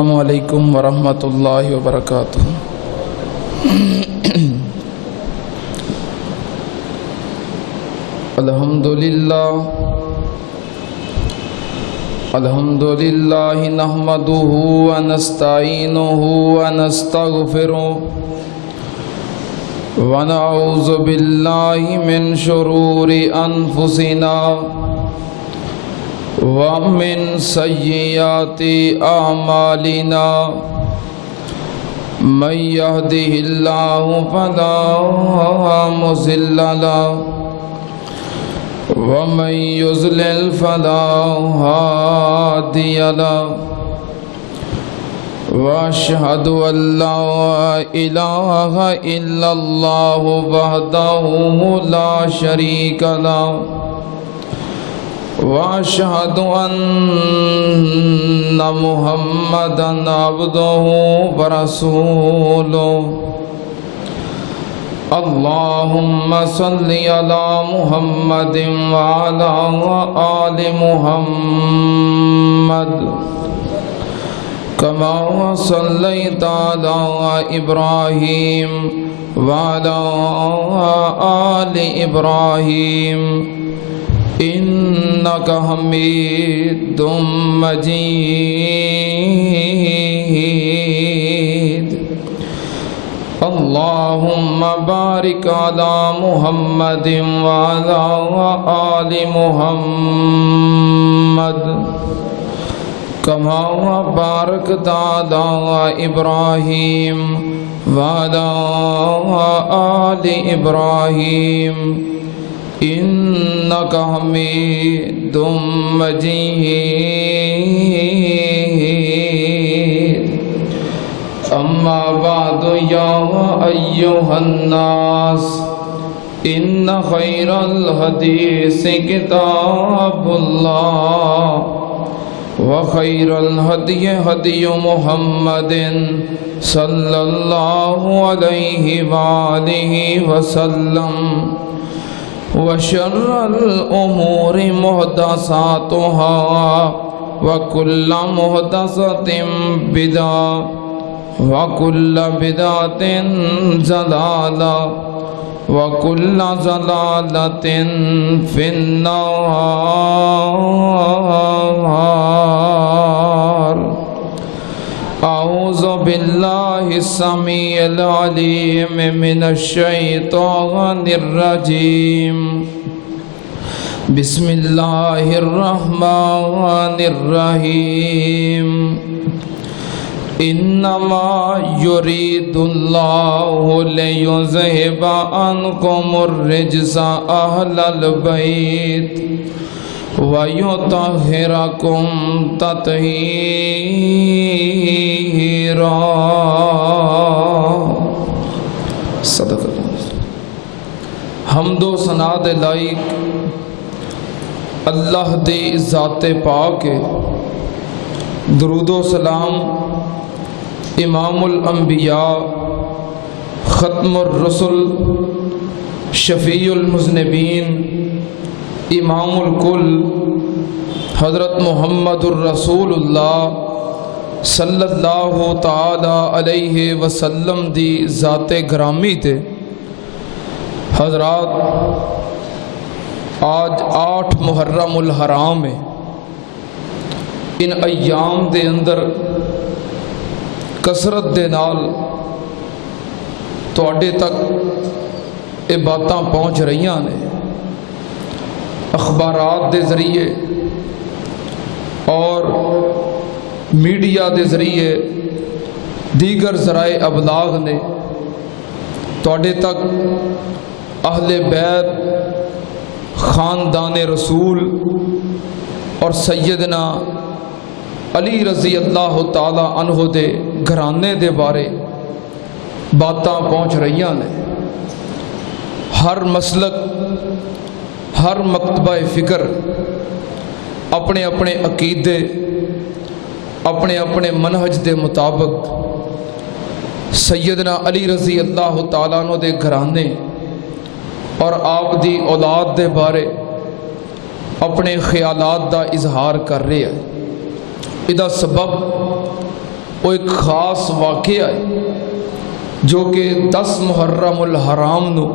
السلام علیکم ورحمۃ اللہ وبرکاتہ۔ الحمد للہ نحمدہ ونستعینہ ونستغفرہ ونعوذ باللہ من شرور انفسنا ومن سیئات اعمالنا من یہدہ اللہ فلا مضل لہ ومن یضلل فلا ہادی لہ واشہد ان لا الہ الا اللہ وحدہ لا شریک لہ واشہد ان محمدا عبدہ ورسولہ۔ اللہم صل علی محمد وعلی آل محمد کما صلیت علی ابراہیم وعلی آل ابراہیم انک حمید مجید۔ اللہم بارک علی محمد وعلی آل محمد کما بارکت علی ابراہیم وعلی آل ابراہیم انک حمید مجید۔ اما بعد یا ایھا الناس ان خیر الحدیث کتاب اللہ وخیر الہدی ہدی محمد صلی اللہ علیہ وآلہ وسلم وشر الامور محدثاتها وكل محدثة بدعة وكل بدعة ضلالة وكل ضلالة في النار۔ اعوذ باللہ السمیع العلیم من الشیطان الرجیم۔ بسم اللہ الرحمن الرحیم۔ انما یرید اللہ لیذہب عنکم الرجس اہل البیت وَيُطَهِّرَكُمْ تَطْهِيرًا۔ صدق اللہ۔ حمد و ثنا دے لائق اللہ دی ذات پاک، درود و سلام امام الانبیاء ختم الرسل شفیع المذنبین امام الکل حضرت محمد الرسول اللہ صلی اللہ تعالی علیہ وسلم دی ذات گرامی تے۔ حضرات، آج 8 محرم الحرام ہے۔ ان ایام دے اندر کثرت دے نال تواڈے تک یہ باتاں پہنچ رہیاں نے، اخبارات دے ذریعے اور میڈیا دے ذریعے دیگر ذرائع ابلاغ نے تواڈے تک اہل بیت خاندان رسول اور سیدنا علی رضی اللہ تعالی عنہ دے گھرانے دے بارے باتاں پہنچ رہیاں نے۔ ہر مسلک، ہر مکتبہ فکر اپنے اپنے عقیدے، اپنے اپنے منہج دے مطابق سیدنا علی رضی اللہ تعالیٰ عنہ دے گھرانے اور آپ دی اولاد دے بارے اپنے خیالات دا اظہار کر رہے ہیں۔ ادا سبب وہ ایک خاص واقعہ ہے جو کہ 10 محرم الحرام نو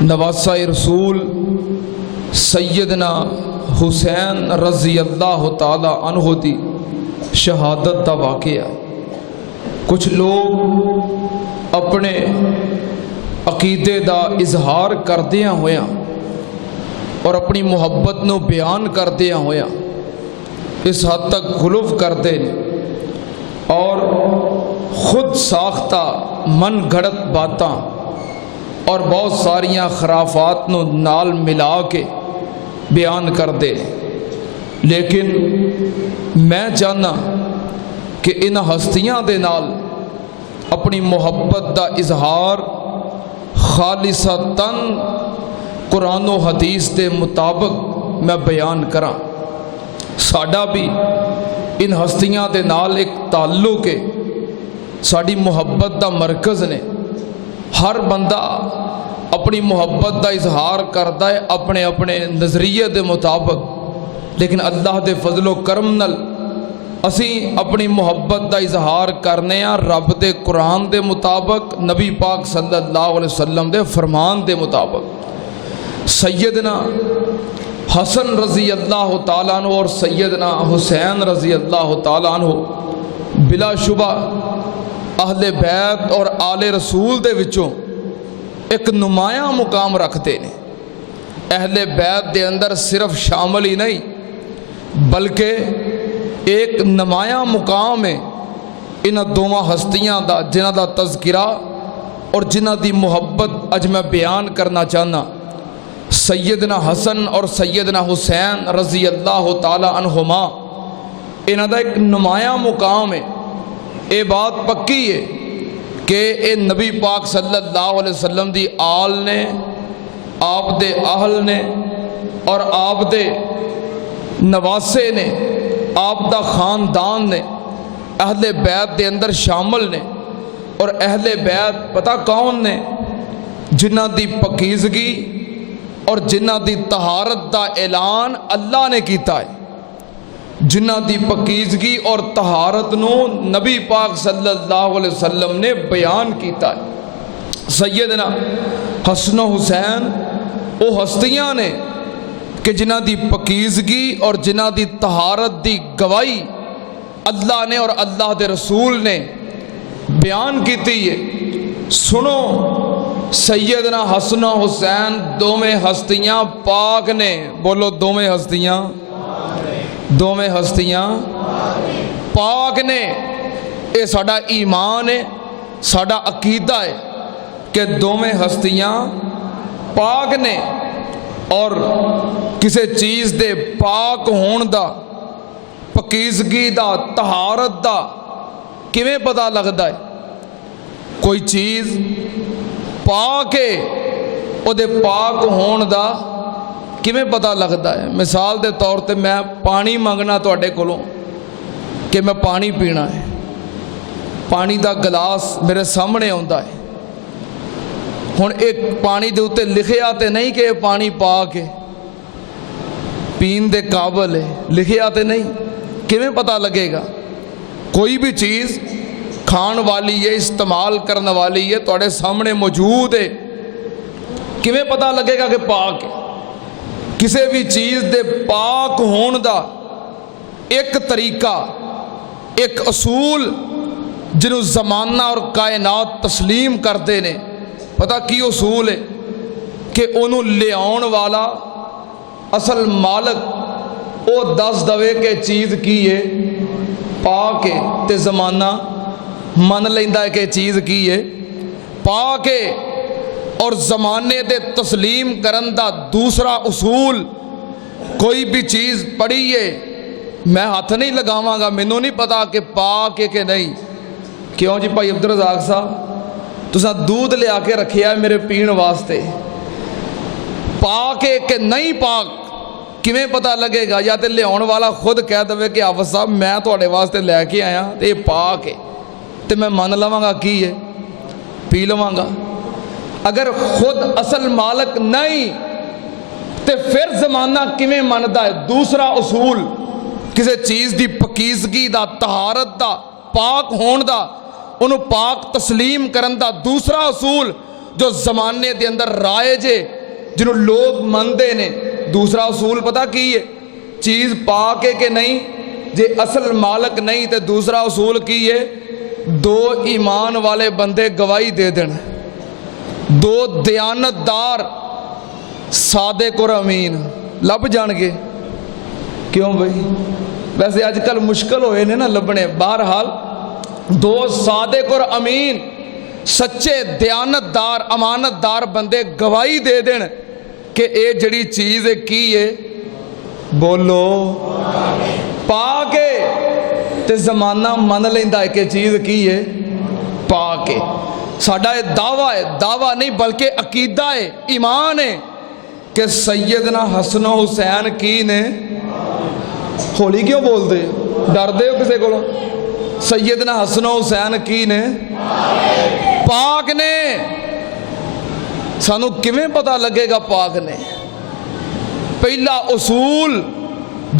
نواسہ رسول سیدنا حسین رضی اللہ تعالی عنہ دی شہادت دا واقعہ. کچھ لوگ اپنے عقیدے دا اظہار کردیاں ہویاں اور اپنی محبت نو بیان کردیاں ہویاں اس حد تک غلوف کرتے ہیں اور خود ساختہ من گھڑت باتاں اور بہت ساریاں خرافات نو نال ملا کے بیان کر دے. لیکن میں چاہنا کہ ان ہستیاں دے نال اپنی محبت دا اظہار خالصتاً قرآن و حدیث دے مطابق میں بیان کراں. ساڈا بھی ان ہستیاں دے نال ایک تعلق ہے، ساڈی محبت دا مرکز نے. ہر بندہ اپنی محبت دا اظہار کرتا ہے اپنے اپنے نظریے دے مطابق، لیکن اللہ دے فضل و کرم نال اسی اپنی محبت دا اظہار کرنے ہاں رب دے قرآن دے مطابق، نبی پاک صلی اللہ علیہ وسلم دے فرمان دے مطابق. سیدنا حسن رضی اللہ تعالیٰ عنہ اور سیدنا حسین رضی اللہ تعالیٰ عنہ بلا شبہ اہل بیت اور آل رسول دے وچوں ایک نمایاں مقام رکھتے ہیں. اہل بیت دے اندر صرف شامل ہی نہیں بلکہ ایک نمایاں مقام ہے انہاں دوواں ہستیاں دا جنہاں دا تذکرہ اور جنہاں دی محبت اج میں بیان کرنا چاہنا. سیدنا حسن اور سیدنا حسین رضی اللہ تعالی عنہما انہاں دا ایک نمایاں مقام ہے. اے بات پکی ہے کہ اے نبی پاک صلی اللہ علیہ وسلم دی آل نے، آپ دے اہل نے اور آپ دے نواسے نے، آپ دا خاندان نے اہل بیت دے اندر شامل نے. اور اہل بیت پتہ کون نے؟ جنہ دی پکیزگی اور جنہ دی طہارت دا اعلان اللہ نے کیتا ہے، جنہ دی پکیزگی اور طہارت نو نبی پاک صلی اللہ علیہ وسلم نے بیان کیتا ہے. سیدنا حسن و حسین وہ ہستیاں نے کہ جنہ دی پکیزگی اور جنہ دی طہارت دی گواہی اللہ نے اور اللہ دے رسول نے بیان کیتی ہے. سنو، سیدنا حسن و حسین دوویں ہستیاں پاک نے. بولو دوویں ہستیاں، دوویں ہستیاں پاک نے. اے ساڈا ایمان ہے، ساڈا عقیدہ ہے کہ دوویں ہستیاں پاک نے. اور کسی چیز دے پاک ہون دا، پکیزگی دا، طہارت دا کیویں پتہ لگدا ہے؟ کوئی چیز پاک ہے او دے پاک ہون دا کیویں پتہ لگدا ہے؟ مثال دے طور تے میں پانی منگنا تواڈے کولوں کہ میں پانی پینا ہے، پانی دا گلاس میرے سامنے آندا ہے. ہن ایک پانی دے اوتے لکھیا تے نہیں کہ پانی پاک ہے، پین دے قابل ہے، لکھیا تے نہیں. کیویں پتہ لگے گا؟ کوئی بھی چیز کھان والی ہے، استعمال کرنے والی ہے، تواڈے سامنے موجود ہے، کیویں پتہ لگے گا کہ پاک ہے؟ کسی بھی چیز دے پاک ہون دا ایک طریقہ، ایک اصول جنہوں زمانہ اور کائنات تسلیم کرتے نے. پتہ کی اصول ہے؟ کہ انہوں لے آن والا اصل مالک او دس دوے کہ چیز کی ہے پاک ہے، تے زمانہ من لیندا ہے کہ چیز کی ہے پاک ہے. اور زمانے دے تسلیم کرن دا دوسرا اصول، کوئی بھی چیز پڑی ہے میں ہاتھ نہیں لگاواں گا، مینوں نہیں پتا کہ پاک ہے کہ نہیں. کیوں جی بھائی عبدالرزاق صاحب تساں دودھ لے آ کے رکھیا ہے میرے پین واسطے، پاک ہے کہ نہیں پاک کیویں پتہ لگے گا؟ یا تے لے آن والا خود کہہ دے کہ حافظ صاحب میں تواڈے واسطے لے کے آیا تے یہ پاک ہے، تے میں من لواں گا کی ہے، پی لواں گا. اگر خود اصل مالک نہیں تے پھر زمانہ کیویں مندا ہے؟ دوسرا اصول ਕਿਸੇ ਚੀਜ਼ ਦੀ ਪਕੀਜ਼ਗੀ ਦਾ, ਤਹਾਰਤ ਦਾ, ਪਾਕ ਹੋਣ ਦਾ, ਉਹਨੂੰ ਪਾਕ ਤਸਲੀਮ ਕਰਨ ਦਾ ਦੂਸਰਾ ਅਸੂਲ ਜੋ ਜ਼ਮਾਨੇ ਦੇ ਅੰਦਰ ਰਾਇਜ ਹੈ, ਜਿਹਨੂੰ ਲੋਕ ਮੰਨਦੇ ਨੇ, ਦੂਸਰਾ ਅਸੂਲ ਪਤਾ ਕੀ ਹੈ? ਚੀਜ਼ ਪਾਕ ਹੈ ਕਿ ਨਹੀਂ, ਜੇ ਅਸਲ ਮਾਲਕ ਨਹੀਂ ਤੇ ਦੂਸਰਾ ਅਸੂਲ ਕੀ ਹੈ? ਦੋ ਈਮਾਨ ਵਾਲੇ ਬੰਦੇ ਗਵਾਹੀ ਦੇ ਦੇਣ, ਦੋ ਦਿਆਨਤਦਾਰ ਸਾਦਿਕ ਔਰ ਅਮੀਨ ਲੱਭ ਜਾਣਗੇ। ਕਿਉਂ ਬਈ? ਵੈਸੇ ਅੱਜ ਕੱਲ ਮੁਸ਼ਕਲ ਹੋਏ ਨੇ ਨਾ ਲੱਭਣੇ। ਬਹਰਹਾਲ ਦੋ ਸਾਦਿਕ ਔਰ ਅਮੀਨ, ਸੱਚੇ ਦਿਆਨਤਦਾਰ ਅਮਾਨਤਦਾਰ ਬੰਦੇ ਗਵਾਹੀ ਦੇ ਦੇਣ ਕਿ ਇਹ ਜਿਹੜੀ ਚੀਜ਼ ਹੈ ਕੀ ਹੈ? ਬੋਲੋ ਪਾਕ ਹੈ। ਤੇ ਜ਼ਮਾਨਾ ਮੰਨ ਲੈਂਦਾ ਹੈ ਕਿ ਚੀਜ਼ ਕੀ ਹੈ? ਪਾਕ ਹੈ। ਸਾਡਾ ਇਹ ਦਾਵਾ ਹੈ, ਦਾਵਾ ਨਹੀਂ ਬਲਕਿ ਅਕੀਦਾ ਹੈ, ਈਮਾਨ ਹੈ کہ سیدنا حسن و حسین کی نے ہولی کیوں بول دے ڈر دے ہو کسے کو سیدنا حسن و حسین کی نے پاک نے سانو کیویں پتہ لگے گا پاک نے پہلا اصول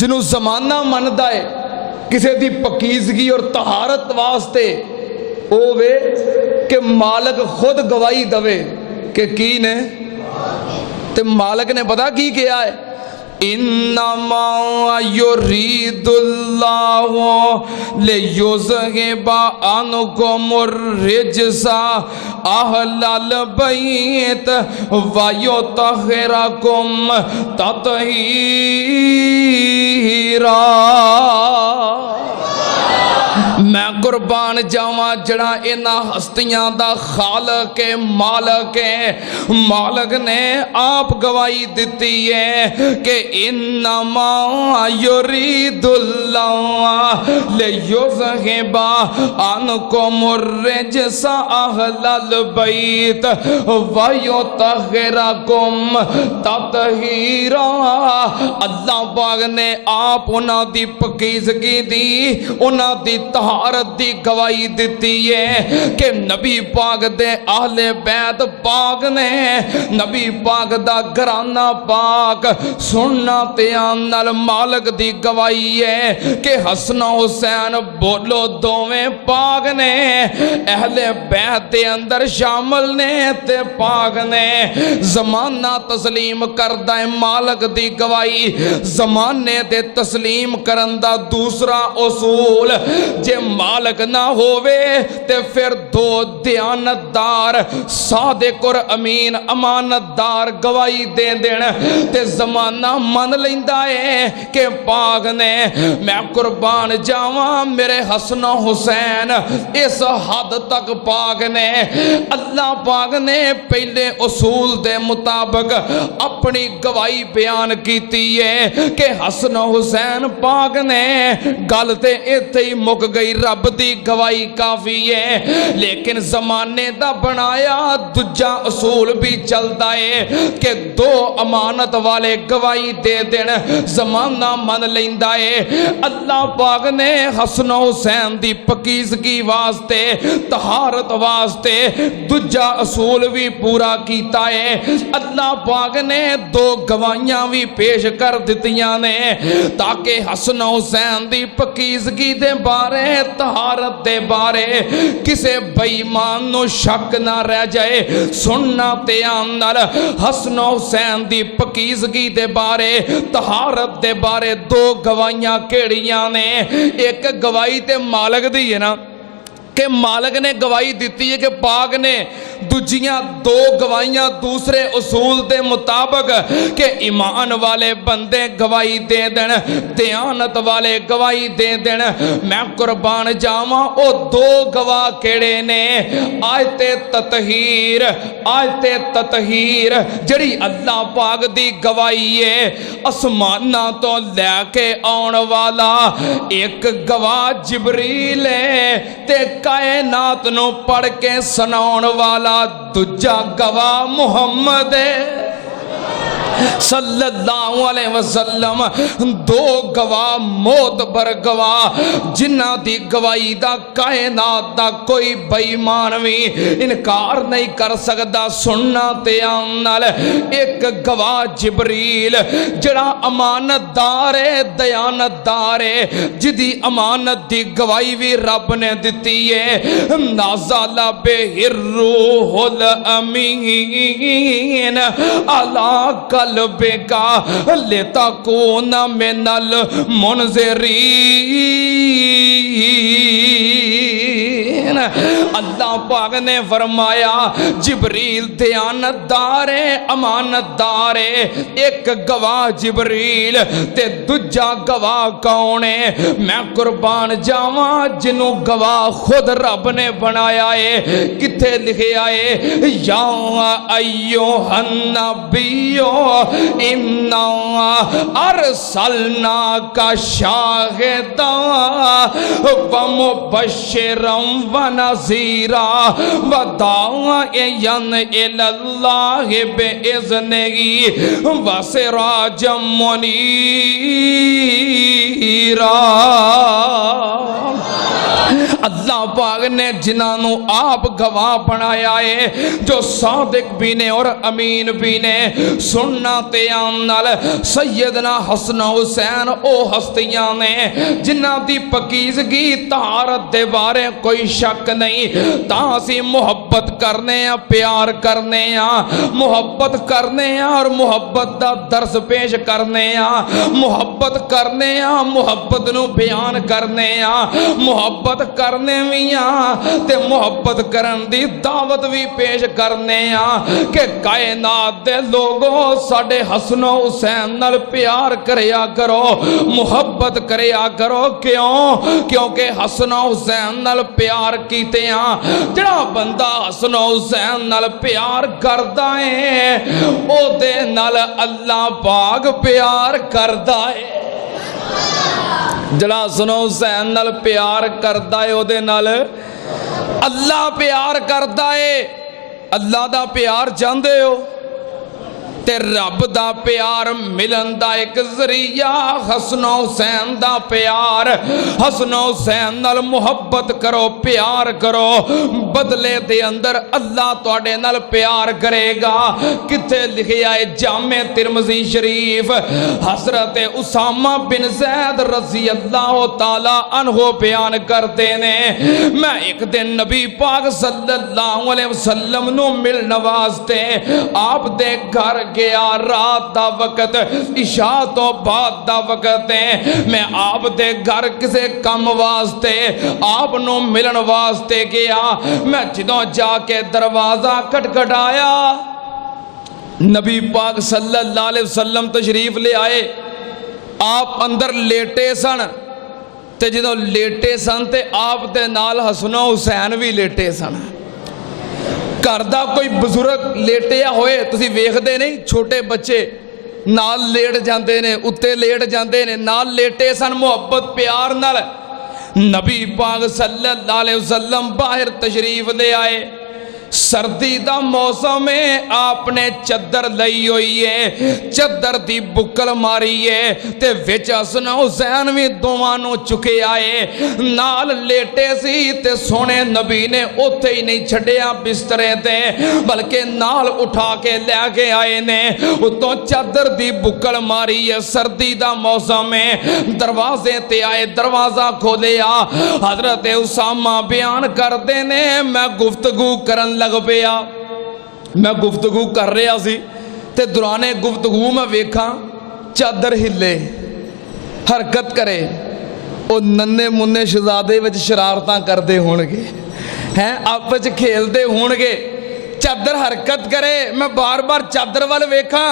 جنوں زمانہ مندا ہے کسے دی پکیزگی اور طہارت واسطے او وے کہ مالک خود گواہی دوے کہ کی نے تے مالک نے پتا کی کیا ہے انما یرید اللہ لیذہب عنکم الرجس اہل البیت ویطہرکم تطہیرا میں قربان جاواں جڑا انہاں ہستیاں دا خالق ہے مالک ہے مالک نے آپ گواہی دیتی ہے کہ انما یرید اللہ لیذہب عنکم الرجس اہل البیت ویطہرکم تطہیرا اللہ پاک نے آپ انہاں دی پاکیزگی دی انہاں دی طہارت دی گواہی دیتی ہے کہ نبی پاک دے اہل بیت پاک نے نبی پاک دا گھرانہ پاک سننا تیان نال مالک دی گواہی ہے کہ حسن و حسین بولو دوویں پاک نے اہل بیت دے اندر شامل نے تے پاک نے زمانہ تسلیم کردہ مالک دی گواہی زمانے دے تسلیم کرندہ دوسرا اصول جے مالک نہ ہووے تے پھر دو دیانتدار صادق اور امین امانتدار گواہی دے دین تے زمانہ من لیندہ ہے کہ پاک نے میں قربان جاواں میرے حسن و حسین اس حد تک پاک نے اللہ پاک نے پہلے اصول دے مطابق اپنی گواہی بیان کیتی ہے کہ حسن و حسین پاک نے گلتے ایتھے ہی مک گئی رب دی گواہی کافی ہے لیکن زمانے دا بنایا دجا اصول بھی چلتا ہے کہ دو امانت والے گواہی دے دین زمانہ من لیندہ ہے اللہ پاک نے حسن و حسین دی پاکیزگی واسطے طہارت واسطے دجا اصول بھی پورا کیتا ہے اللہ پاک نے دو گواہیاں بھی پیش کر دتیاں نے تاکہ حسن و حسین دی پاکیزگی دے بارے طہارت دے بارے کسے بےمان نو شک نہ رہ جائے سننا تیان نال حسن و حسین دی پاکیزگی دے بارے طہارت دے بارے دو گواہیاں کیڑیاں نے ایک گواہی تے مالک دی ہے نا کہ مالک نے گواہی دیتی ہے کہ پاک نے دوجیاں دو گواہیاں دوسرے اصول دے مطابق کہ ایمان والے بندے گواہی دے دین دیانت والے گواہی دے دین میں قربان جاواں او دو گواہ کیڑے نے آیت تطہیر جڑی اللہ پاک دی گواہی ہے اسمانہ تو لے کے آن والا ایک گواہ جبریل ہے تے کائنات نو پڑھ کے سناؤن والا دجا گواہ محمد ہے صلی اللہ علیہ وسلم دو گواہ معتبر گواہ جنہ دی گواہی دا کائنات دا کوئی بے ایمان بھی انکار نہیں کر سکدا سننا تے آنال ایک گواہ جبریل جڑا امانت دار ہے دیانت دار ہے جدی امانت دی گواہی بھی رب نے دتی ہے نازل بہ الروح الامین علی قلبک لتکون من المنذرین اللہ پاک نے فرمایا جبریل دیانت دار ہے امانت دار ہے ایک گواہ جبریل تے دجا گواہ کون ہے میں قربان جاواں جنوں گواہ خود رب نے بنایا ہے کتھے لکھیا ہے یا ایھا النبی انا ارسلناک شاہدا ومبشرا ونذیرا وداعیا الی اللہ باذنہ وسراجا منیرا اللہ پاک نے جنہوں آپ گواہ بنایا ہے جو صادق بھی نے اور امین بھی نے سننا تیان نال سیدنا حسن حسین او ہستیاں نے جنہ دی پکیزگی طہارت دے بارے کوئی شک نہیں تاسی محبت کرنے ہیں پیار کرنے ہیں محبت کرنے ہیں اور محبت دا درس پیش کرنے ہیں محبت کرنے ہیں محبت نو بیان کرنے ہیں محبت کرنے بھی تے محبت کرن دی دعوت بھی پیش کرنے کہ کائنات دے لوگوں ساڑے حسن و حسین نال پیار کریا کرو محبت کریا کرو کیونکہ حسن و حسین نال پیار کیتے جڑا بندہ حسن و حسین نال پیار کردا ہے او دے نال اللہ پاک پیار کردا ہے جڑا حسن و حسین نال پیار کردا ہے او دے نال اللہ پیار کردا ہے اللہ دا پیار چاہندے ہو تے رب دا پیار ملن دا ایک ذریعہ حسن و حسین دا پیار حسن و حسین نال محبت کرو پیار کرو بدلے دے اندر اللہ تواڈے نال پیار کرے گا کتے لکھیا ہے جامع ترمذی شریف حضرت اسامہ بن زید رضی اللہ تعالی عنہ بیان کرتے نے میں ایک دن نبی پاک صلی اللہ علیہ وسلم نو ملن واسطے آپ دے گھر گیا رات دا وقت عشاء تو بعد دا وقت ہے میں آپ دے گھر کسے کم واسطے آپ نو ملن واسطے گیا میں جدوں جا کے دروازہ کھٹکھٹایا نبی پاک صلی اللہ علیہ وسلم تشریف لے آئے آپ اندر لیٹے سن تے جدوں لیٹے سن تے آپ دے نال حسن و حسین بھی لیٹے سن کردہ کوئی بزرگ لیٹیا ہوئے تسی ویکھ دے نہیں چھوٹے بچے نال لیٹ جاندے نے اتے لیٹ جاندے نے نال لیٹے سن محبت پیار نال نبی پاک صلی اللہ علیہ وسلم باہر تشریف لے آئے سردی دا موسم ہے آپ نے چدر لئی ہوئی ہے چدر دی بکل ماری ہے تے وچ حسن حسین بھی دوانوں چکے آئے نال لیٹے سی تے سونے نبی نے اوتھے ہی نہیں چھڑیا بسترے تے بلکہ نال اٹھا کے لے کے آئے نے اتوں چدر دی بکل ماری ہے سردی دا موسم ہے دروازے تے آئے دروازہ کھولیا حضرت اسامہ بیان کر دینے میں گفتگو کرن لگ پیا میں گفتگو کر رہا سی تے درانے گفتگو میں ویکھاں چادر ہلے حرکت کرے او ننے منے شہزادے وچ شرارتاں کردے ہونگے ہیں آپ وچ کھیلدے ہونگے چادر حرکت کرے میں بار بار چادر وال ویکھاں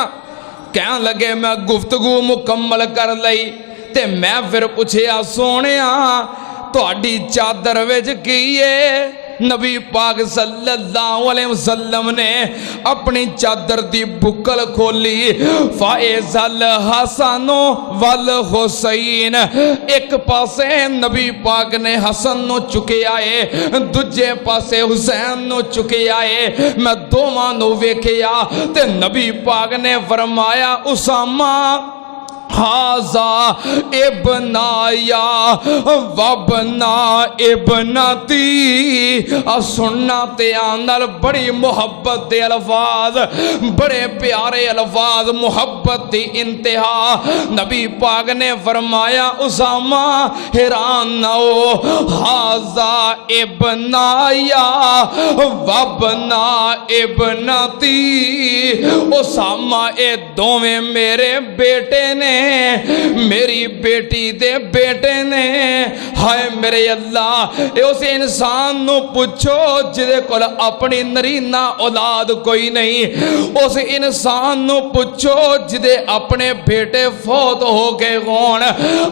کہن لگے میں گفتگو مکمل کر لئی تے میں پھر پوچھیا سونیا تہاڈی چادر وچ کی ہے نبی پاک صلی اللہ علیہ وسلم نے اپنی چادر دی بکل کھولی فائز الحسن والحسین ایک پاسے نبی پاک نے حسن نو چکے آئے دجے پاسے حسین نو چکے آئے میں دوواں نو ویکھیا تے نبی پاک نے فرمایا اسامہ حاذا ابنایا وابنا ابنتی سننا تے آنال بڑی محبت دے الفاظ بڑے پیارے الفاظ محبت دی انتہا نبی پاک نے فرمایا اسامہ حیران نہ ہو حاذا ابنایا وابنا ابنتی اسامہ اے دوویں میرے بیٹے نے میری بیٹی دے بیٹے نے ہائے میرے اللہ اس انسان نو پوچھو جدے کول اپنی نرینہ اولاد کوئی نہیں اس انسان نو پوچھو جدے اپنے بیٹے فوت ہو گئے ہون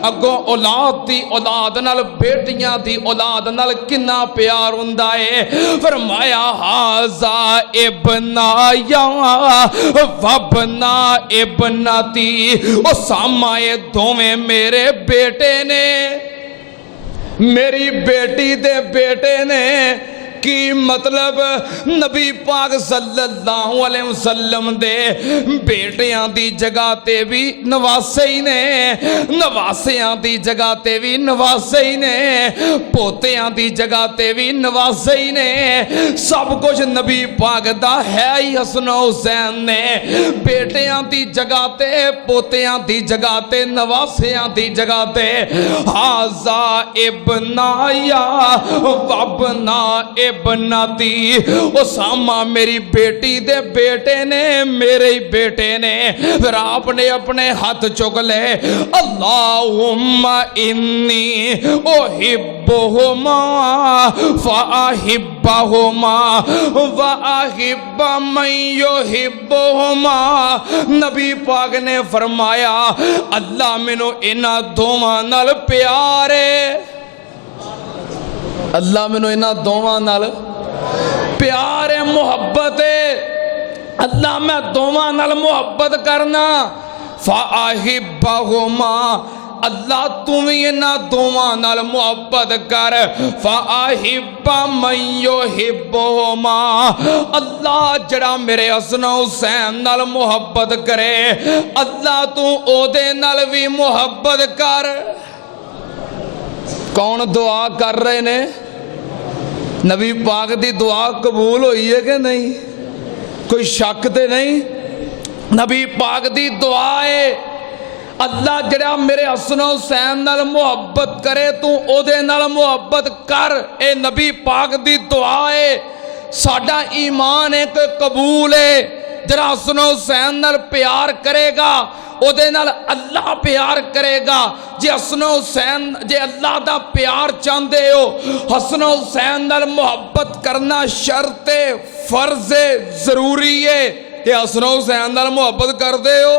اگوں اولاد دی اولاد نال بیٹیاں دی اولاد نال کنا پیار ہوندا ہے فرمایا حاذا ابنایا وابنا ابنتی اسامہ یہ دوویں میرے بیٹے نے میری بیٹی دے بیٹے نے کی مطلب نبی پاک صلی اللہ علیہ وسلم دے بیٹیاں دی جگہ تے بھی نواسے ہی نے نواسیاں دی جگہ تے بھی نواسے ہی نے پوتیاں دی جگہ تے بھی نواسے ہی نے سب کچھ نبی پاک دا ہے ہی حسن و حسین نے بیٹیاں دی جگہ تے پوتیاں دی جگہ تے نواسیاں دی جگہ تے حاذا ابنایا وابنا ابنتی اسامہ میری بیٹی دے بیٹے نے میرے ہی بیٹے نے پھر آپ نے اپنے ہاتھ چک لے اللہم انی احبہما فاحبہما واحب من یحبہما نبی پاک نے فرمایا اللہ مینوں انہاں دوواں نال پیار ہے اللہ مینوں انہاں دوواں نال پیار ہے محبت ہے اللہ میں دوواں نال محبت کرنا فاحبہما اللہ تمہیں انہاں دوواں نال محبت کر فاحب من یحبہما اللہ جڑا میرے حسن و حسین نال محبت کرے اللہ تو او دے نال بھی محبت کر کون دعا کر رہے نے نبی پاک دی دعا قبول ہوئی ہے کہ نہیں کوئی شک تے نہیں نبی پاک دی دعا ہے اللہ جڑا میرے حسن و حسین نال محبت کرے تو او دے نال محبت کر اے نبی پاک دی دعا ہے ساڈا ایمان ہے کہ قبول ہے جڑا حسن و حسین نال پیار کرے گا او دے نال اللہ پیار کرے گا جے حسن و حسین جے اللہ دا پیار چاندے ہو حسن و حسین نال محبت کرنا شرط فرض ضروری ہے کہ حسن و حسین نال محبت کر دے ہو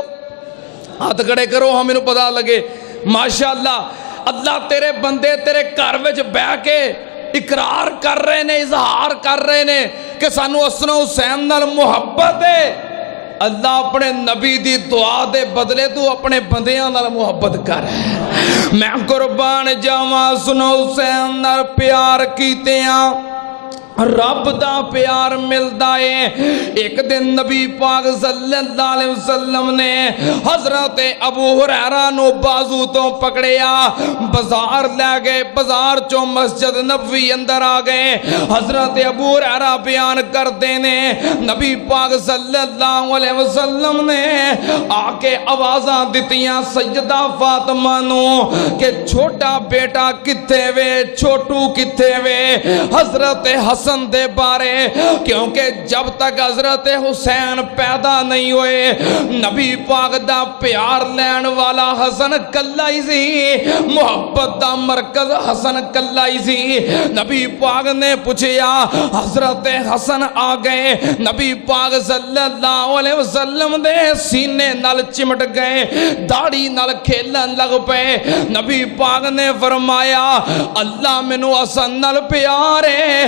ہاتھ کھڑے کرو ہم انہوں پتا لگے ماشاءاللہ اللہ تیرے بندے تیرے گھر وچ بیٹھ کے اقرار کر رہے نے اظہار کر رہے نے کہ سانو حسن و حسین نال محبت ہے اللہ اپنے نبی دی دعا دے بدلے تو اپنے بندیاں نال محبت کر میں قربان جاواں حسن و حسین نال پیار کیتے ہیں رب دا پیار ملدا ہے ایک دن نبی پاک صلی اللہ علیہ وسلم نے حضرت ابو ہریرہ نو بازو تو پکڑیا بازار لے گئے بازار چوں مسجد نبوی اندر آ گئے حضرت ابو ہریرہ بیان کر دینے نبی پاک صلی اللہ علیہ وسلم نے آ کے آوازاں دتیاں سیدہ فاطمہ نو کہ چھوٹا بیٹا کتھے وے چھوٹو کتھے وے حضرت حسن دے بارے کیونکہ جب تک حضرت حسین پیدا نہیں ہوئے نبی پاک دا پیار لین والا حسن کلا ہی سی محبت دا مرکز حسن کلا ہی سی نبی پاک نے پوچھیا حضرت حسن آ گئے نبی پاک صلی اللہ علیہ وسلم دے سینے نال چمٹ گئے داڑھی نال کھیلن لگ پے نبی پاک نے فرمایا اللہ مینوں حسن نال پیار ہے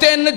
3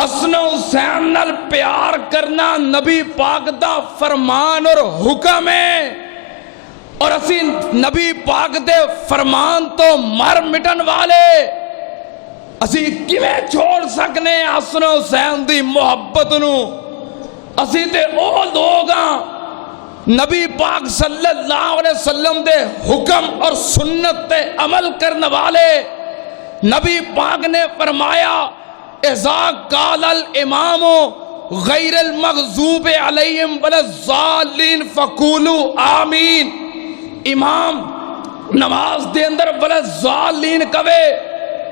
حسن و حسین نال پیار کرنا نبی پاک دا فرمان اور حکم ہے، اور اسی نبی پاک دے فرمان تو مر مٹن والے اسی کیویں چھوڑ سکنے حسن و حسین دی محبت نو؟ اسی تے او لوگ ہاں نبی پاک صلی اللہ علیہ وسلم دے حکم اور سنت تے عمل کرنے والے۔ نبی پاک نے فرمایا اذا قال الامام غیر المغضوب علیہم ولا الضالین فقولوا آمین، امام نماز دے اندر ولا الضالین کہے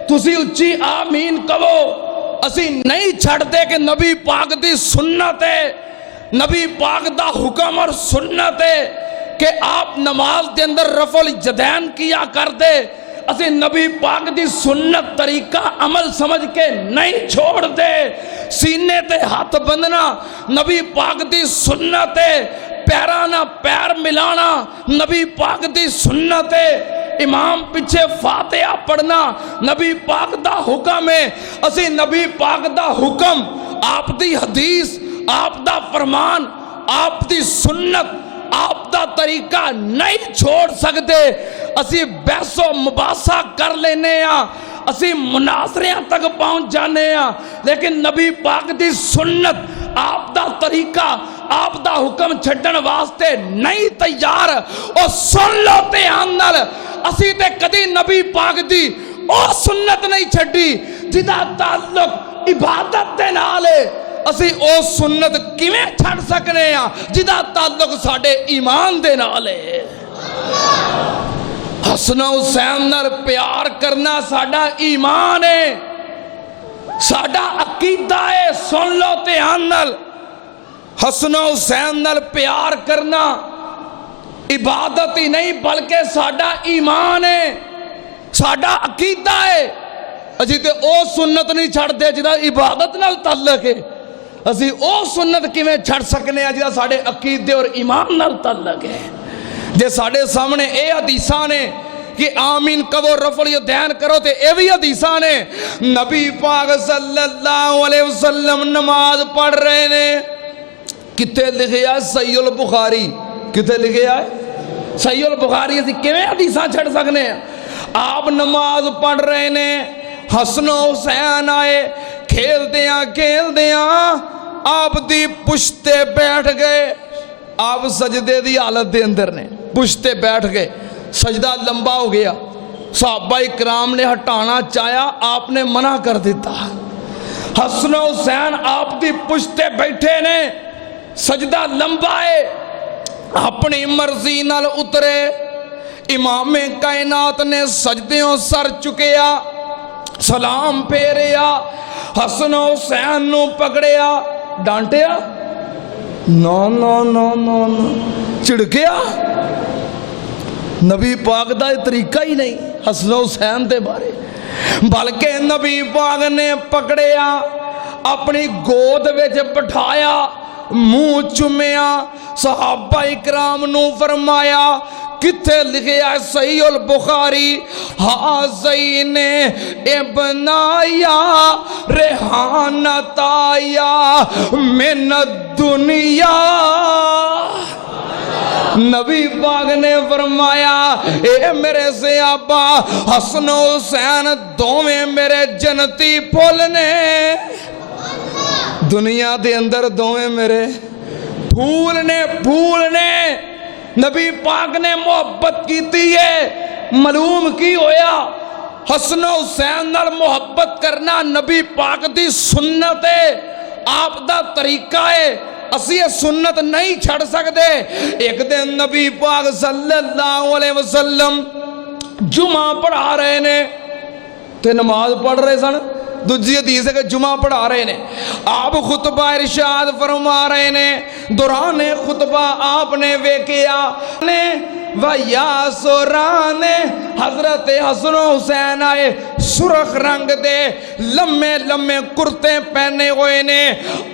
تسی اچھی آمین کہو۔ اسی نہیں چھڑتے کہ نبی پاک دی سنت ہے، نبی پاک دا حکم اور سنت ہے کہ آپ نماز دے اندر رفع الیدین کیا کر دے، اسی نبی پاک دی سنت طریقہ عمل سمجھ کے نہیں چھوڑ دے۔ سینے تے ہاتھ بندنا نبی پاک دی سنت ہے، پیرانا پیر ملانا نبی پاک دی سنت ہے، امام پیچھے فاتحہ پڑھنا نبی پاک دا حکم ہے۔ اسی نبی پاک دا حکم، آپ دی حدیث، آپ دا فرمان، آپ دی سنت، آپ دا طریقہ نہیں چھوڑ سکتے۔ اسی بحث و مباحثہ کر لینے ہاں، اسی مناظریاں تک پہنچ جانے ہاں، لیکن نبی پاک دی سنت، آپ دا طریقہ، آپ دا حکم چھڈن واسطے نہیں تیار۔ اور سن لو دھیان نال، اسی تے کدی نبی پاک دی او سنت نہیں چھڈی جدا تعلق عبادت دے نال ہے۔ اسی او سنت کیویں چھڈ سکنے ہاں جدا تعلق ساڈے ایمان دے نال ہے۔ حسن و حسین نال پیار کرنا ساڈا ایمان ہے، ساڈا عقیدہ ہے۔ سن لو دھیان نال، حسن و حسین نال پیار کرنا عبادت ہی نہیں بلکہ ساڈا ایمان ہے، ساڈا عقیدہ ہے۔ اسی تے او سنت نہیں چھڑ دے جدا عبادت نال تعلق ہے، اسی او سنت کیویں چھڑ سکنے ہیں جدا ساڈے عقیدے اور ایمان نال تعلق ہے۔ جے ساڈے سامنے اے حدیثاں نے کہ آمین کہو رفع الیدین کرو تے اے بھی حدیثاں نے، نبی پاک صلی اللہ علیہ وسلم نماز پڑھ رہے نے، کتے لکھیا ہے صحیح البخاری، کتے لکھیا ہے صحیح البخاری، اسی کیویں حدیثاں چھڑ سکنے ہیں؟ آپ نماز پڑھ رہے نے، حسن و حسین آئے، کھیل دیاں آپ دی پشتے بیٹھ گئے، آپ سجدے دی حالت دے اندر نے، پشتے بیٹھ گئے، سجدہ لمبا ہو گیا، صحابہ اکرام نے ہٹانا چاہیا، آپ نے منع کر دیتا۔ حسن و حسین آپ دی پشتے بیٹھے نے، سجدہ لمبا ہے، اپنی مرضی نال اترے، امام کائنات نے سجدیوں سر چکیا، سلام پھیریا، حسن و حسین نو پکڑیا، ڈانٹیا نو نو نو نو نو، چڑکیا، نبی پاک دا طریقہ ہی نہیں حسن و حسین دے بارے، بلکہ نبی پاک نے پکڑیا، اپنی گود وچ بٹھایا، منہ چومیا، صحابہ اکرام نو فرمایا، کتھے لکھیا ہے صحیح البخاری، حاضین ابنایا ریحانتایا من الدنیا۔ نبی پاک نے فرمایا اے میرے صحابہ، حسن و حسین دوویں میرے جنتی پھول نے، دنیا دے اندر دوویں میرے پھول نے۔ نبی پاک نے محبت کیتی ہے، معلوم کی ہویا حسن و حسین نال محبت کرنا نبی پاک دی سنت ہے، آپ دا طریقہ ہے، اسی یہ سنت نہیں چھڑ سکتے۔ ایک دن نبی پاک صلی اللہ علیہ وسلم جمعہ پڑھا رہے نے، تے نماز پڑھ رہے سن، دوسری حدیث ہے کہ جمعہ پڑھا رہے نے، آپ خطبہ ارشاد فرما رہے نے، دوران خطبہ آپ نے ویکیا نے وَيَا سورانے حضرت حسن و حسین آئے، سرخ رنگ دے لمے لمے کرتے پہنے ہوئے نے،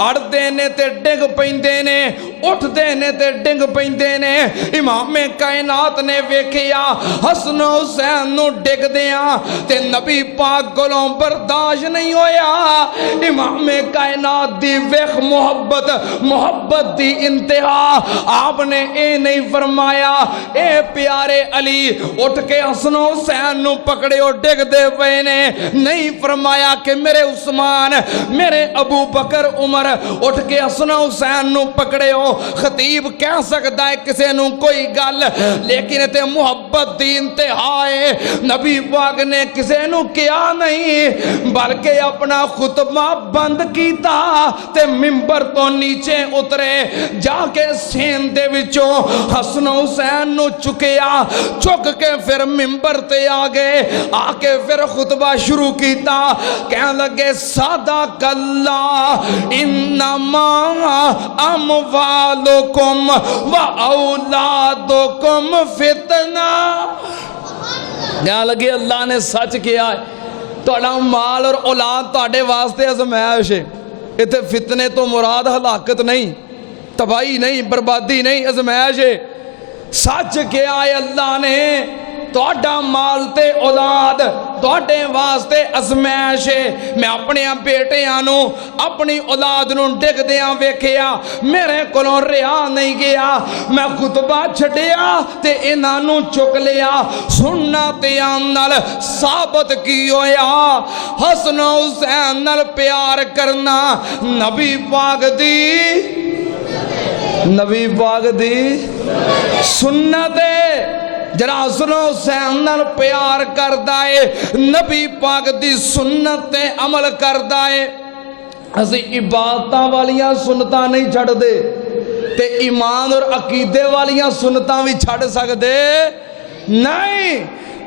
اڑدے نے تے ڈگ پیندے نے، اٹھتے نے تے ڈنگ پیندے نے امام کائنات نے ویکھیا حسن حسین نو ڈگ دیاں تے نبی پاک کولوں برداشت نہیں ہویا امام کائنات دی ویکھ محبت دی انتہا آپ نے اے نہیں فرمایا اے پیارے علی اٹھ کے حسن حسین نو پکڑے اور ڈگ دے پے نے نہیں فرمایا کہ میرے عثمان میرے ابو بکر عمر اٹھ کے حسن حسین نو پکڑے ہو خطیب کہہ سکتا ہے کسے نو کوئی گل لیکن تے محبت دی انتہا ہے نبی پاک نے کسے نو کیا نہیں بلکہ اپنا خطبہ بند کیتا تے ممبر تو نیچے اترے جا کے سین دے وچوں حسن حسین نو چکیا چک کے پھر ممبر تے آگے آکے پھر خطبہ شروع کیتا کہنے لگے صدق اللہ انما اموالکم و اولادکم فتنہ کہنے لگے اللہ نے سچ کیا ہے تہاڈا مال اور اولاد تہاڈے واسطے آزمائش ہے اتنے فتنے تو مراد ہلاکت نہیں تباہی نہیں بربادی نہیں آزمائش ہے سچ کیا ہے اللہ نے تہاڈا مال تے اولاد تہاڈے واسطے آزمائش ہے میں اپنے بیٹیاں نو اپنی اولاد نو ڈگ دیاں ویکھیا میرے کولوں رہا نہیں گیا میں خطبہ چھڈیا تے انہاں نو چک لیا سننا تے نال ثابت کی ہویا حسن حسین نال پیار کرنا نبی پاک دی سنت جرا حسن حسین نال پیار کردا ہے نبی پاک دی سنت تے عمل کردا ہے اسی عبادتاں والیاں سنتاں نہیں چھڑ دے تے ایمان اور عقیدے والیاں سنتاں بھی چھڑ سکدے نہیں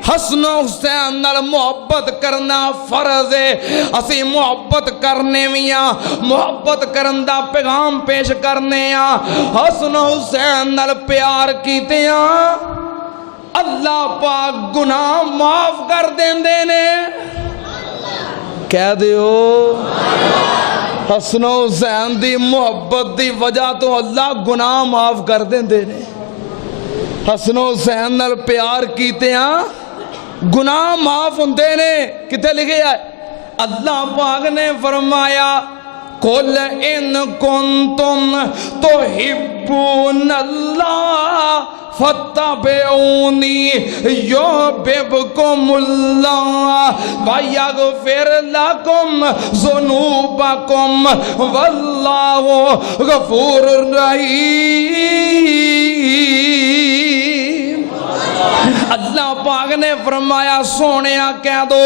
حسن حسین نال محبت کرنا فرض ہے اسی محبت کرنے میاں محبت کرن دا پیغام پیش کرنے حسن حسین نال پیار کیتے اللہ پاک گناہ معاف کر دیندے نے کہہ دیو حسن حسین دی محبت دی وجہ تو اللہ گناہ معاف کر دیندے نے حسن حسین نال پیار کیتے گناہ معاف ہوندے نے کتے لکھے آئے اللہ پاک نے فرمایا قل ان کنتم تحبون اللہ فاتبعونی یحببکم اللہ ویغفر لکم ذنوبکم واللہ غفور رحیم اللہ پاک نے فرمایا سونیا کہہ دو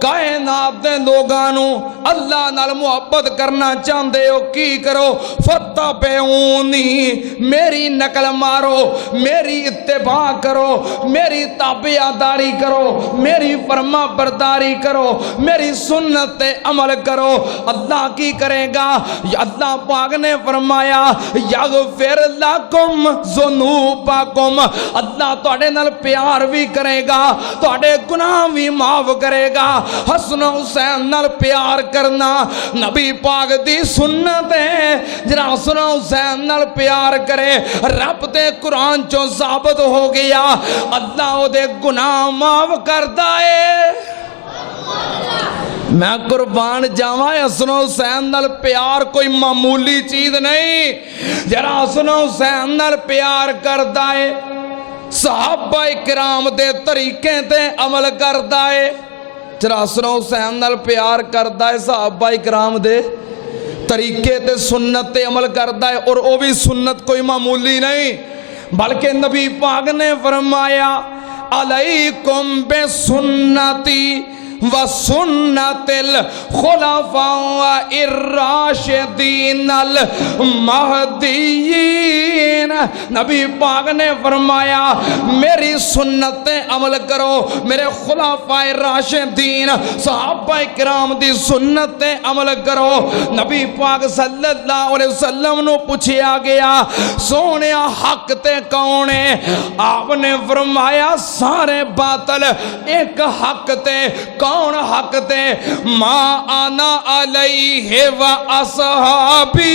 کائنات دے لوگانو اللہ نال محبت کرنا چاندے ہو کی کرو فتبعونی میری نقل مارو میری اتباع کرو میری تابعداری کرو میری فرما برداری کرو میری سنت عمل کرو اللہ کی کرے گا اللہ پاک نے فرمایا یغفر لکم ذنوبکم اللہ تواڈے نال پیار بھی کرے گا تواڈے گناہ بھی معاف کرے گا حسن حسین نال پیار کرنا نبی پاک دی سنت ہے جرا حسن حسین نال پیار کرے رب دے قرآن چوں ثابت ہو گیا اللہ او دے گناہ معاف کردا ہے میں قربان جاواں حسن حسین نال پیار کوئی معمولی چیز نہیں جرا حسن حسین نال پیار کردا ہے صحابہ کرام دے طریقے تے عمل کردا ہے جرا حسن حسین نال پیار کردا ہے صحابہ کرام دے طریقے تے سنت تے عمل کردا ہے اور وہ بھی سنت کوئی معمولی نہیں بلکہ نبی پاک نے فرمایا علیکم بے سنتی وسنت الخلفاء الراشدین المہدیین نبی پاک نے فرمایا میری سنت عمل کرو میرے خلفاء راشدین صحابہ کرام دی سنت عمل کرو نبی پاک صلی اللہ علیہ وسلم نو پوچھیا گیا سونے حق تے کون ہے آپ نے فرمایا سارے باطل ایک حق تے کون حق تے ما انا علیہ و اصحابی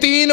3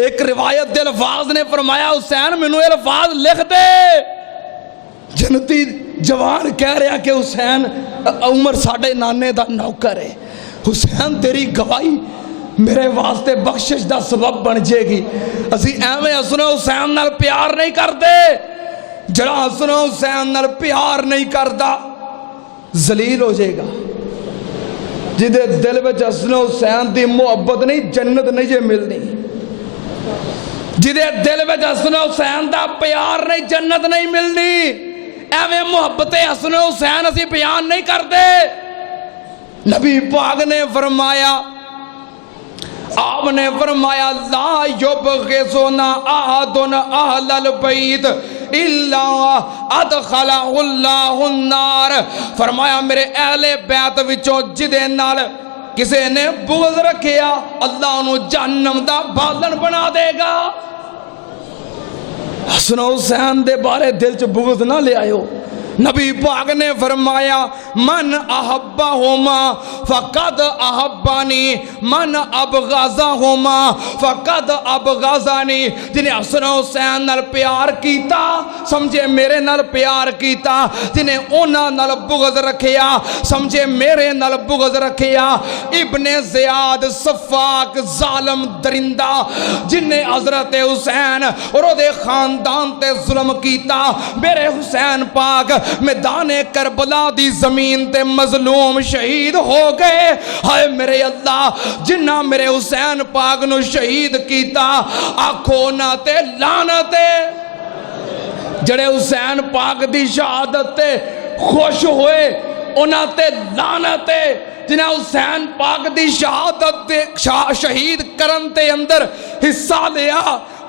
ایک روایت دے الفاظ نے فرمایا حسین مینوں یہ الفاظ لکھ دے. جنتی جوان کہہ رہا کہ حسین عمر ساڈے نانے دا نوکر ہے. حسین تیری گواہی میرے واسطے بخشش دا سبب بن جائے گی. اسی ایویں حسن حسین نال پیار نہیں کرتے. جڑا حسن حسین نال پیار نہیں کردا ذلیل ہو جائے گا. جدے دل وچ حسن حسین دی محبت نہیں جنت نہیں جے ملنی. جدے دل وچ حسن حسین دا پیار نہیں جنت نہیں ملنی. ایویں محبت حسن حسین اسی بیان نہیں کرتے. نبی پاک نے فرمایا آپ نے فرمایا لا یبغضنا احد اہل البیت الا ادخلہ اللہ النار. فرمایا میرے اہل بیت وچوں جدے نال کسے نے بغض رکھیا اللہ انہوں جہنم دا بالن بنا دے گا. حسن حسین دے بارے دل چ بغض نہ لے آئیو. نبی پاک نے فرمایا من احبہما فقد احبانی من ابغضہما فقد ابغضانی. جنہیں حسن حسین نال پیار کیتا سمجھے میرے نال پیار کیتا. جنہیں اونا نال بغض رکھیا سمجھے میرے نال بغض رکھیا. ابن زیاد صفاق ظالم درندہ جنہیں حضرت حسین اور دے خاندان تے ظلم کیتا. میرے حسین پاک میدان کربلا دی زمین تے مظلوم شہید ہو گئے. ہائے میرے اللہ جنہ میرے حسین پاک نو شہید کیتا آکھو نہ تے لعنت. جڑے حسین پاک دی شہادت تے خوش ہوئے انہاں تے لعنت. جنہ حسین پاک دی شہادت تے شہید کرن تے اندر حصہ لیا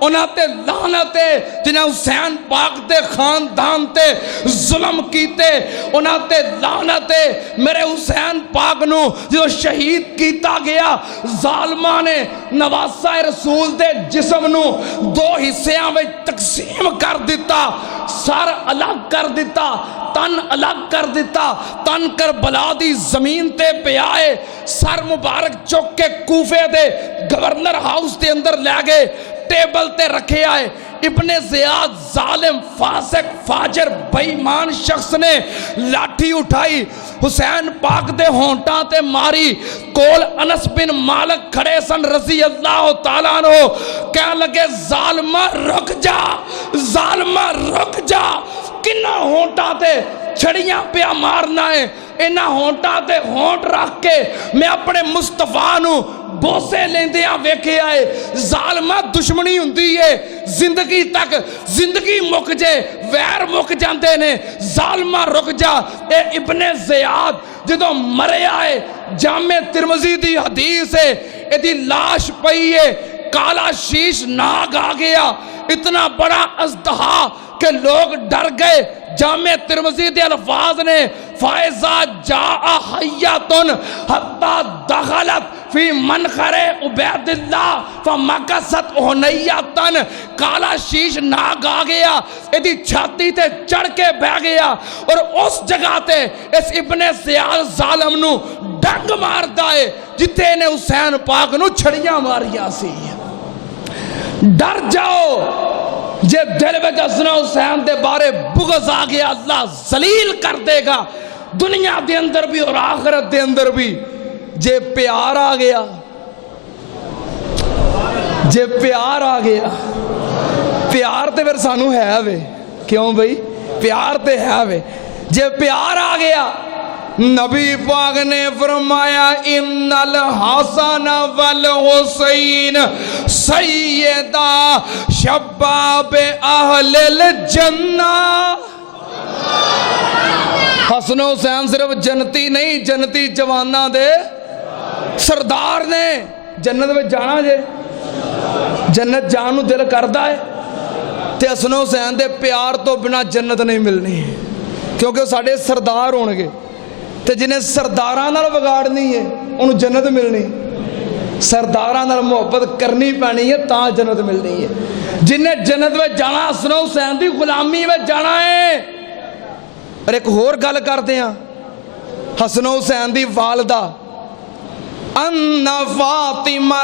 انہاں تے لعنت. جنہ حسین پاک تے خاندان تے ظلم کیتے انہاں تے لعنت. میرے حسین پاک نو جو شہید کیتا گیا ظالماں نے نواسہ رسول دے جسم نو دو حصیاں میں تقسیم کر دیتا. سر الگ کر دیتا تن الگ کر دیتا. تن کربلا دی زمین تے پہ آئے سر مبارک چک کے کوفے دے گورنر ہاؤس دے اندر لے گئے ٹیبل تے رکھے آئے. ابن زیاد ظالم فاسق فاجر بےمان شخص نے لاٹھی اٹھائی حسین پاک دے ہونٹاں تے ماری. کول انس بن مالک کھڑے سن رضی اللہ تعالیٰ عنہ کہنے لگے ظالمہ رک جا ظالمہ رک جا. کنہ ہونٹاں تے چھڑیاں پیا مارنا ہے. انہاں ہونٹاں تے ہونٹ رکھ کے میں اپنے مصطفیٰ نو بوسے لیندیاں ویکھے آئے. ظالمہ دشمنی ہوندی ہے زندگی تک زندگی مک جے ویر مک جاندے نے. ظالمہ رک جا. اے ابن زیاد جدوں مرے آئے جامع ترمذی دی حدیث ہے اے دی لاش پئی ہے کالا شیش ناگ آ گیا اتنا بڑا ازدہا کہ لوگ ڈر گئے. جامع ترمذی دے الفاظ نے فائزہ جاء حیاتن حتی دخلت فی منخر عبید اللہ فمکست ہنیاتن. کالا شیش ناگ آ گیا ایدی چھاتی تے چڑھ کے بہ گیا اور اس جگہ تے اس ابن زیاد ظالم نو ڈنگ مار دائے جتے نے حسین پاک نو چھڑیاں ماریا سی. ڈر جاؤ جے دل میں حسن حسین دے بارے بغض آ گیا اللہ ذلیل کر دے گا دنیا دے اندر بھی اور آخرت دے اندر بھی. جے پیار آ گیا جے پیار آ گیا پیار تے پھر سانو ہے وے. کیوں بھئی پیار تے ہے وے. جے پیار آ گیا نبی پاک نے فرمایا ان الحسن والحسین سیدہ شباب اہل الجنہ. حسن حسین صرف جنتی نہیں جنتی جوانہ دے سردار نے. جنت میں جانا جے جنت جانو دل کردہ ہے تے حسن حسین دے پیار تو بنا جنت نہیں ملنی کیونکہ ساڑھے سردار ہونگے تے جنہیں سرداران نال بگاڑنی ہے انہوں جنت ملنی. سرداران نال محبت کرنی پانی ہے تاں جنت ملنی ہے. جنہیں جنت میں جانا حسن حسین دی غلامی میں جانا ہے. اور ایک اور گل کرتے ہیں حسن حسین دی والدہ ان فاطمہ